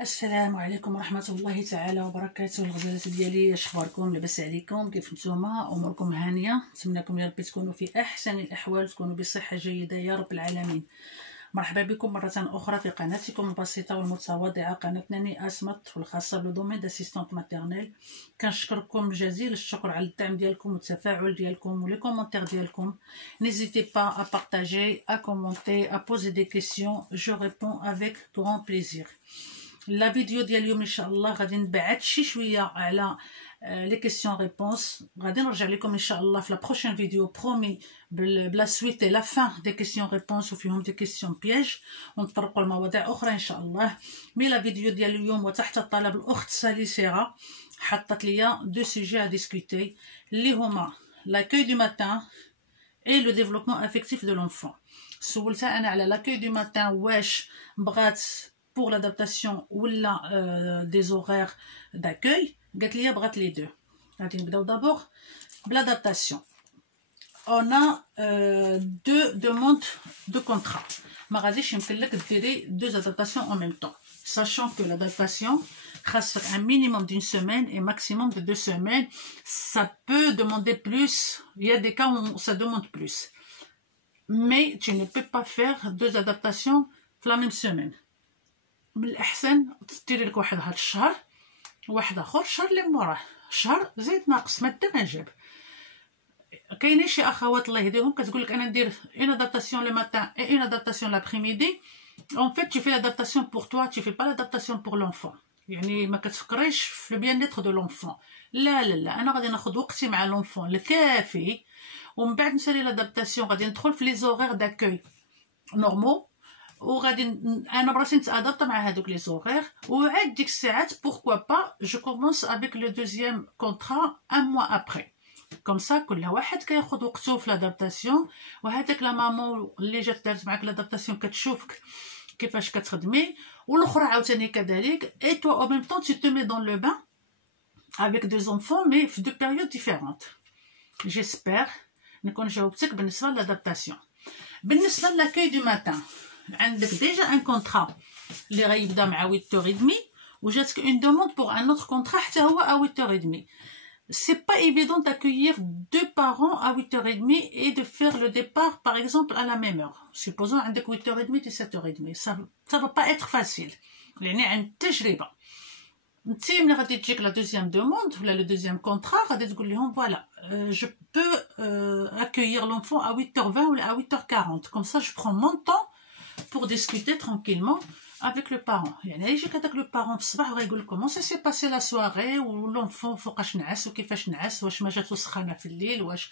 السلام عليكم ورحمة الله تعالى وبركاته. الغزالات ديالي، اشخباركم؟ لاباس عليكم؟ كيف نتوما؟ اموركم هانيه؟ نتمنىكم يا ربي تكونوا في احسن الاحوال، تكونوا بصحه جيده يا رب العالمين. مرحبا بكم مره اخرى في قناتكم البسيطه والمتواضعه، قناه ناني اسمت والخاصه بالدومين داسيستونت ماتيرنيل. كنشكركم جزيل الشكر على الدعم ديالكم والتفاعل ديالكم ولي كومونتير ديالكم. N'hésitez pas à partager, à commenter, à poser des questions, je réponds avec grand plaisir. لا فيديو ديال اليوم ان شاء الله غادي نبعد شويه على لي كيسيون ريبونس. غادي نرجع لكم ان شاء الله في لا بروشين فيديو برومي بلا سويت لا فان دي كيسيون ريبونس وفيهم دي كيسيون بياج، ونطرقوا لمواضيع اخرى ان شاء الله. مي لا فيديو ديال اليوم وتحت طلب الاخت ساليسيرا حطت ليا دو سوجي ا ديسكوتي اللي هما لاكوي دو ماتان اي لو ديفلوبمون افيكتيف دو لونفون. سولتها انا على لاكوي دو ماتان واش بغات pour l'adaptation ou des horaires d'accueil. قالت لي بغات لي دو. غادي نبداو دابور بلادابتاسيون. on a deux demandes de contrat. ما غاديش يمكن لك ديري deux adaptations en même temps, sachant que l'adaptation خاصك un minimum d'une semaine et maximum de 2 semaines. Ça peut demander plus, il y a des cas où ça demande plus, mais tu ne peux pas faire 2 adaptations في la même semaine. من الاحسن ديري لك واحد هاد الشهر وواحد اخر الشهر اللي موراه، شهر زيد ناقص ما دا ما جاب. كاينين شي اخوات الله يهديهم كتقول لك انا ندير اون ادابتاسيون لو ماتان اي اون ادابتاسيون لابريميدي. اون فيت tu fais l'adaptation pour toi, tu fais pas l'adaptation pour l'enfant. يعني ما كتفكريش في البيان نيتر دو لونفون. لا لا لا، انا غادي ناخذ وقتي مع لونفون الكافي، ومن بعد نسالي لادابتاسيون غادي ندخل في لي زوغير داكوي نورمال، وغادي انا براسي نتادابط مع هادوك لي زوغير، وعاد ديك الساعات بوركوا با جو كومونس افيك لو دوزيام كونطرا ان موا ابري. كوم سا كل واحد كياخذ وقته في لادابتاسيون، وهذاك لا مامون اللي جات دارت معاك لادابتاسيون كتشوفك كيفاش كتخدمي، والاخرى عاوتاني كذلك. اي تو او ميم طون tu te mets dans le bain avec des enfants mais في دو بيريود ديفيرونت. جيسبر نكون جاوبتك بالنسبه للادابتاسيون. بالنسبه لاكاي دو ماتان، عندك ديجا ان كونطرا اللي غيبدا مع 8h30 وجاتك اون دوموند بوغ ان اوتر كونطرا حتى هو ا 8h30. C'est pas évident d'accueillir 2 parents à 8h30 et de faire le départ par exemple à la même heure. Supposons عندك 8h30 17h30. Ça va pas être facile. يعني عن التجربه انتي ملي غادي تجيك لا دوزيام دوموند ولا لو دوزيام كونطرا غادي تقول لهم فوالا je peux accueillir l'enfant à 8h20 ou à 8h40. Comme ça je prends mon temps pour discuter tranquillement avec le parent. يعني يجيك هذاك لو بارون في الصباح وغايقول لك كومون سي سي باسي لا سواري، ولونفون فوقاش نعس وكيفاش نعس، واش ما جاتو سخانه في الليل، واش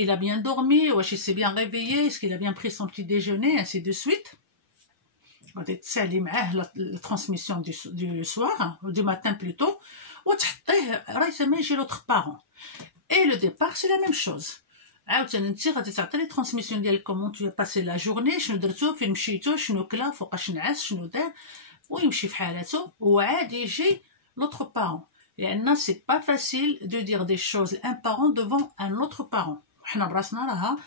il a bien dormi, واش il s'est bien réveillé, est-ce qu'il a bien pris son petit déjeuner, ainsi de suite. غادي تسالي معاه لا ترانسميسيون دو سوار دو ماتان بلوتو، وتحطيه رايت ما يجي لوطخ بارون. اي لو ديبار سي لا ميم شوز. عاوتاني انت غادي تعطي لي ترانسميسيون ديال كومون تو باسي لا جورني، شنو درتو، فين مشيتو، شنو كلا، فوقاش نعس، شنو دار، ويمشي في حالاتو، وعاد يجي لوطخ بارون. لان سي با فاسيل دو دير دي شوز ان بارون دوفون ان اوتر بارون. حنا براسنا راها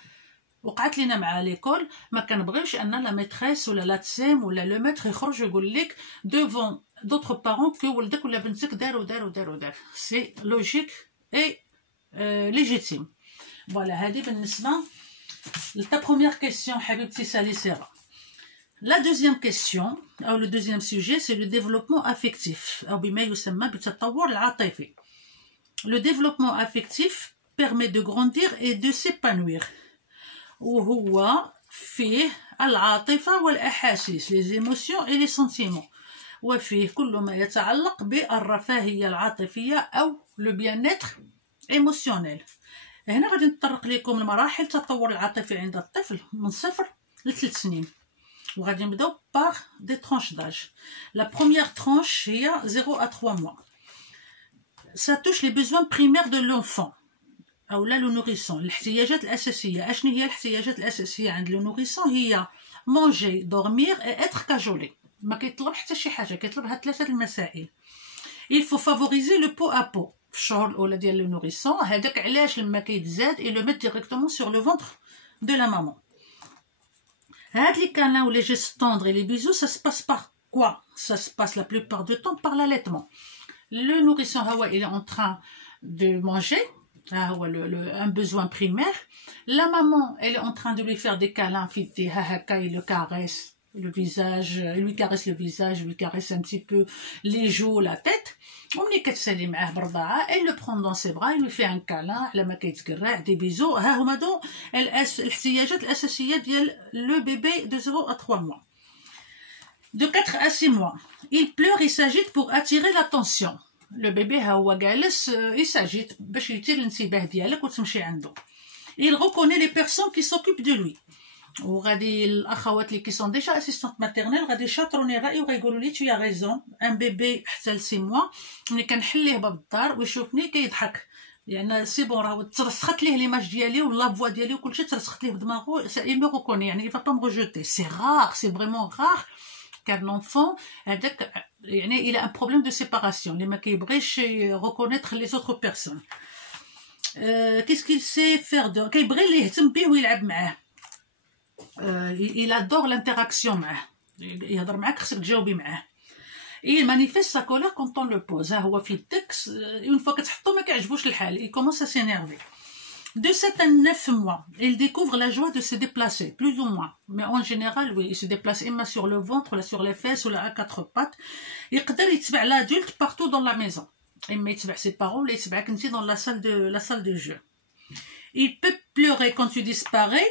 وقعت لينا مع ليكول، ما كنبغيوش ان لا ميتريس ولا لا تسيم ولا لو ميتر يخرج يقول لك دوفون دوطخ بارون كو ولدك ولا بنتك دار ودار ودار ودار. سي لوجيك اي ليجيتيم. Voilà, هذه بالنسبة لتا بروميير كيسيون حبيبتي ساليسيرا. La deuxième question أو le deuxième sujet c'est le développement affectif أو بما يسمى بالتطور العاطفي. Le développement affectif permet de grandir et de s'épanouir. وهو فيه العاطفة والأحاسيس les émotions et les sentiments. وفيه كل ما يتعلق بالرفاهية العاطفية أو le bien-être émotionnel. هنا غادي نتطرق لكم لمراحل التطور العاطفي عند الطفل من 0 ل 3 سنين، وغادي نبداو باغ دي ترونش داج. لا بروميير ترونش هي 0 à 3 mois. ça touche les besoins primaires de l'enfant او لا لو نوريسون. الاحتياجات الاساسيه، اشنو هي الاحتياجات الاساسيه عند لو نوريسون؟ هي مونجي، دورمير اي اتر كاجولي. ما كيطلب حتى شي حاجه، كيطلب هاد 3 المسائل. il faut favoriser le pot à pot في الشهور الاولى ديال لو نوريسون. هذاك علاش لما كيتزاد اي لو ميت ديريكتومون سور لو فونتر دو لا مامون. هاد لي كانان و لي جيست طوندر اي لي بيزو ça se passe par Pourquoi ça se passe la plupart du temps? Par l'allaitement. Le nourrisson, il est en train de manger, un besoin primaire. La maman, elle est en train de lui faire des câlins, il le caresse le visage, il lui caresse le visage, il lui caresse un petit peu les joues, la tête. Elle le prend dans ses bras, il lui fait un câlin, des bisous. Le bébé de 0 à 3 mois. De 4 à 6 mois, il pleure, il s'agite pour attirer l'attention. Le bébé il s'agite باش يثير الانتباه ديالك وتمشي عنده. Il reconnaît les personnes qui s'occupent de lui. وغادي الاخوات اللي sont déjà assistantes maternelles غادي يشاطروني الراي وغايقولوا لي tu as raison. Un bébé حتى ل 6 mois ملي كنحليه باب الدار ويشوفني كيضحك يعني سي بون راه ترسخت ليه ليماج ديالي ولا فوا ديالي وكلشي ترسخت ليه في دماغه il me reconnaît يعني il va pas me rejeter. C'est rare, c'est vraiment rare car l'enfant هذاك يعني il a un problème de séparation اللي ما كيبغيش reconnaître les autres personnes. Qu'est-ce qu'il sait faire de كيبغي اللي يهتم به ويلعب معاه. Il adore l'interaction معاه يهضر معاك خصك تجاوبي معاه. Il manifeste sa colère quand on le pose. هو في يدك une fois كتحطو ما كيعجبوش الحال. Il commence à s'énerver. De 7 à 9 mois, il découvre la joie de se déplacer, plus ou moins. Mais en général, oui, il se déplace imma sur le ventre, là sur les fesses, ou là à 4 pattes. Il يتبع l'adulte partout dans la maison. Il يتبع ses parents, il يتبعك انتي dans la salle de jeu. Il peut pleurer quand tu disparais,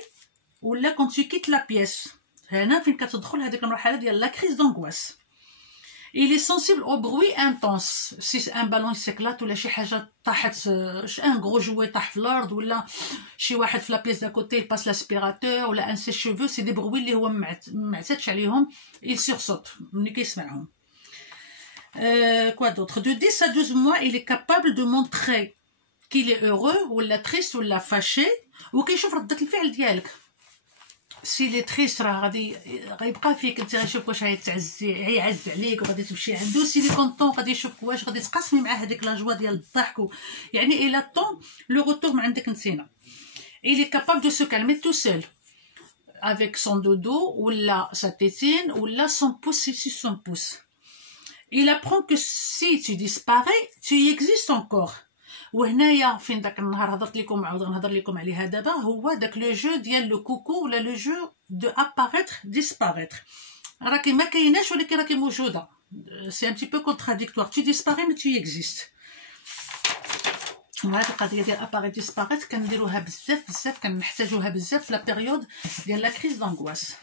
ou là quand tu quittes la pièce. هنا فين كتدخل هذيك المرحلة ديال la crise d'angoisse. Il est sensible au bruit intense. Si un ballon s'éclate ou شي حاجة طاحت un gros jouet طاح في الأرض ولا شي واحد في la pièce d'à côté il passe l'aspirateur ولا un sèche-cheveux, c'est des bruits اللي هو معتادش عليهم. Il sursaute ملي كيسمعهم. Quoi d'autre? De 10 à 12 mois, il est capable de montrer qu'il est heureux ou la triste ou la fâché وكيشوف ردة الفعل ديالك. سي لي تريست راه غادي غيبقى فيك انت غيشوف واش غيعز عليك وغادي تمشي عنده. سي لي كونطون غادي يشوفك واش غادي تقاسمي معاه هذيك لا جوا ديال الضحك يعني الى طون لو روتور من عندك نتينا. il est capable de se calmer tout seul avec son dodo ou la sa tétine ou la son pouce si son pouce. il apprend que si tu disparais tu y existes encore. وهنايا فين داك النهار هضرت لكم عاود نهضر لكم عليها دابا هو داك لو جو ديال لو كوكو ولا لو جو دو اباريتر ديسباريتر. راكي ما كايناش ولكن راكي موجوده. سي ان بتي بو كونتراديكتوار. tu disparais mais tu existes. وهاد القضيه ديال اباريت ديسباريت كنديروها بزاف كنحتاجوها بزاف في لا بيريود ديال لا كريز دانغواس.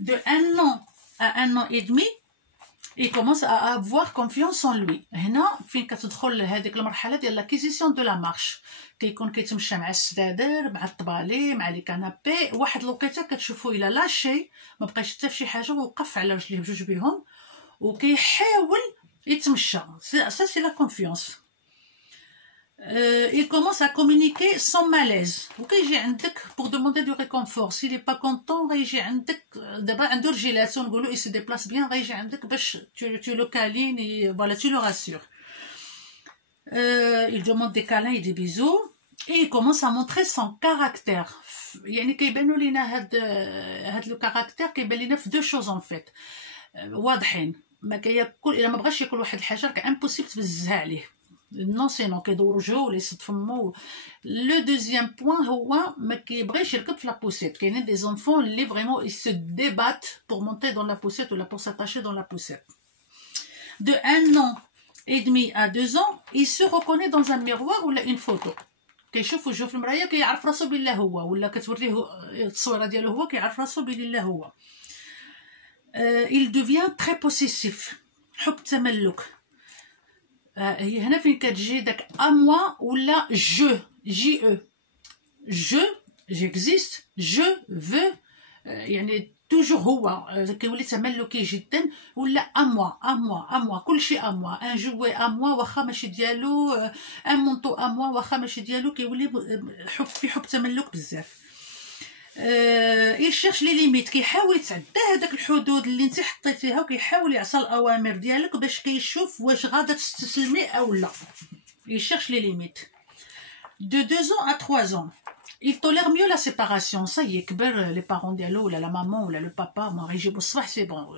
de 1 an à 1 an et demi il commence à avoir confiance en lui. هنا فين كتدخل هذيك المرحله ديال لاكيزيسيون دو لا مارش. كيكون كيتمشى مع السدادر مع الطبالي مع لي كانابي. واحد الوقيته كتشوفو الى لاشي ما بقاش حتى فشي حاجه ووقف على رجليه بجوج بهم وكيحاول يتمشى. سا سي لا كونفيونس. il commence à communiquer sans malaise. وكيجي عندك pour demander du réconfort. s'il est pas content غيجي عندك دابا عنده رجيلاتو نقولوا il se déplace bien غيجي عندك باش tu le câlines et voilà tu le rassures. il demande des câlins et des bisous et il commence à montrer son caractère. يعني كيبانوا لينا هاد لو كاركتير كيبان لينا في دو شوز ان فيت واضحين. ما كياكل الا ما بغاش ياكل واحد الحاجه راه امبوسيبل تبزها عليه. نو سي نو كيدور وجهو ولا يسد فمو. لو دوزيام بوين هو ما كيبغيش يركب في لابوسيت. كاينين دي زونفون اللي فريمون ils se débattent pour monter dans la poussette ou là pour s'attacher dans la poussette. de 1 an et demi à 2 ans il se reconnaît dans un miroir ou là une photo. كيشوف وجهو في المرايه كيعرف راسو بالله هو ولا كتوريه التصويره ديالو هو كيعرف راسو بالله هو. il devient très possessif. حب تملك. هي هنا فين كتجي داك ا موا ولا جو جي او. جو جيكزيست جو فو يعني توجور هو كيولي تملكي جدا ولا ا موا كلشي ا موا. ان جوي ا موا واخا ماشي ديالو. ان مونطو ا موا واخا ماشي ديالو كيولي حب في حب تملك بزاف. il cherche les limites. كيحاول يتعدى هذاك الحدود اللي انت حطيتيها وكيحاول يعصى الاوامر ديالك باش كيشوف واش غادا تستسلمي او لا. il cherche les limites. de 2 ans à 3 ans il tolère mieux la séparation. Ça y est, كبر les parents ديالو ولا la maman ولا le papa ما غيجيبو الصباح c'est bon.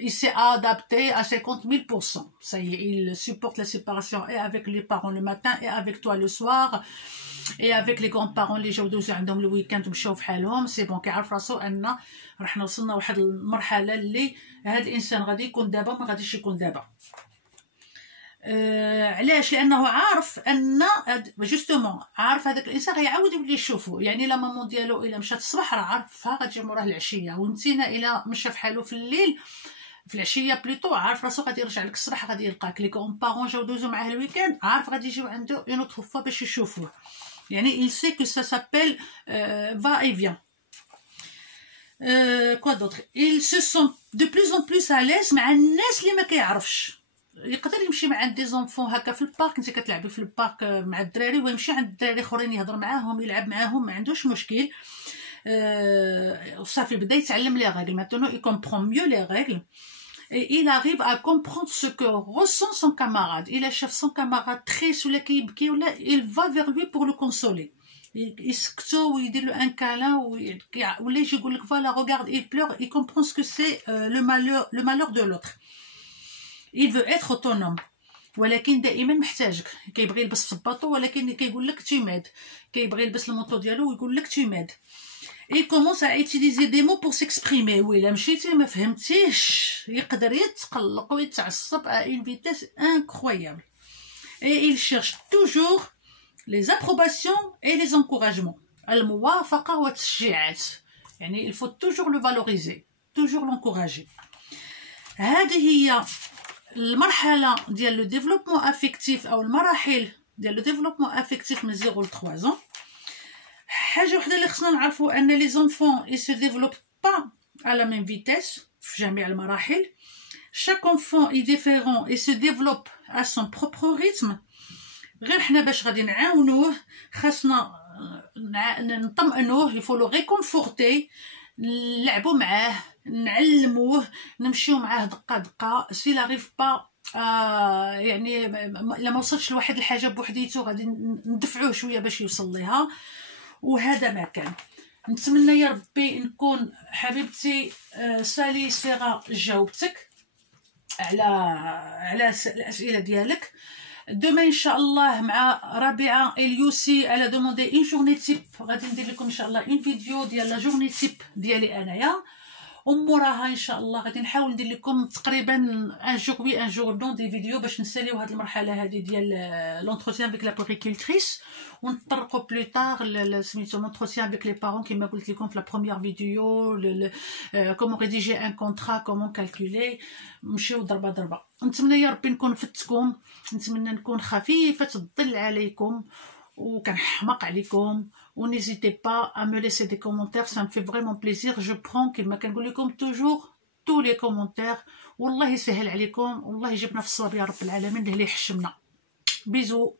Il s'est adapté à 50 000%. Ça y est, il supporte la séparation et avec les parents le matin et avec toi le soir et avec les grands-parents اللي جاو دوزو عندهم الويكاند ومشاو فحالهم. سي بون كيعرف راسو ان رحنا وصلنا لواحد المرحله اللي هذا الانسان غادي يكون دابا ما غاديش يكون دابا. علاش؟ لانه عارف ان جوستومون عارف هذاك الانسان غيعاود يولي يشوفو. يعني لا مامون ديالو الا مشات الصباح راه عارفها غتجي موراه العشيه، وانتينا الا مشى فحالو في الليل في العشيه بليطو عارف راسو غادي يرجع لك الصباح غادي يلقاك. لي كون بارون جاو دوزو معاه الويكاند عارف غادي يجيو عنده اون اوتر فوا باش يشوفوه. يعني il sait que ça s'appelle va et vient. Quoi d'autre? Il se sent de plus en plus à l'aise مع الناس اللي ما كيعرفش. يقدر يمشي مع دي زونفون هكا في البارك، انت كتلعبي في البارك مع الدراري ويمشي عند الدراري اخرين يهضر معاهم يلعب معاهم ما عندوش مشكل. صافي بدا يتعلم لي رègles. Maintenant il comprend mieux les règles et il arrive à comprendre ce que ressent son camarade. Il a son camarade triste ولا كيبكي ولا il va vers lui pour le consoler. يسكتو ويدير له ان كالان ولا يجي يقول لك فوالا regarde il pleure. Il comprend ce que c'est le malheur de l'autre. Il veut être autonome ولكن دائما محتاجك. كيبغي يلبس صباطو ولكن كيقول لك tu m'aides. كيبغي يلبس الموطو ديالو ويقول لك tu m'aides. Il commence à utiliser des mots pour s'exprimer. وإلا مشيتي ما فهمتيش يقدر يتقلق ويتعصب à une vitesse incroyable. Et il cherche toujours les approbations et les encouragements. الموافقة والتشجيعات. يعني il faut toujours le valoriser, toujours l'encourager. هذه هي المرحلة ديال لو ديفلوبمون افيكتيف او المراحل ديال لو ديفلوبمون افيكتيف من 0 ل 3 ans. حاجة وحدة اللي خصنا نعرفو ان لي زونفون ils se développent pas à la même vitesse في جميع المراحل. chaque enfant est différent et se développe à son propre rythme. غير حنا باش غادي نعاونوه خاصنا نطمئنوه. il faut le réconforter. نلعبوا معاه نعلموه نمشيو معاه دقه دقه. سي لاريف با يعني الا ما وصلش لواحد الحاجه بوحديتو غادي ندفعوه شويه باش يوصل ليها. وهذا ما كان. نتمنى يا ربي نكون حبيبتي سالي صيغه جاوبتك على الاسئله ديالك. دوما ان شاء الله مع ربيعه اليوسي على دوموندي اون جورني تيب غادي ندير لكم ان شاء الله اون فيديو ديال لا جورني تيب ديالي انايا. وموراها ان شاء الله غادي نحاول ندير لكم تقريبا ان جور وي ان جور نون دي فيديو باش نساليو هذه المرحله هذه ديال لونتروتيان افيك لا بوريكولتريس ونطرقوا بلو طار سميتو لونتروتيان افيك لي بارون كيما قلت لكم في لا بروميير فيديو كومون ريديجي ان كونطرا كومون كالكولي. نمشيو ضربه ضربه. نتمنى يا ربي نكون فتكم. نتمنى نكون خفيفه الظل عليكم وكنحماق عليكم. و n'hésitez pas à me laisser des commentaires, ça me fait vraiment plaisir. Je prends كما كنقول لكم toujours tous les commentaires. والله يسهل عليكم والله يجيبنا في الصواب يا رب العالمين اللي يحشمنا. بيزو.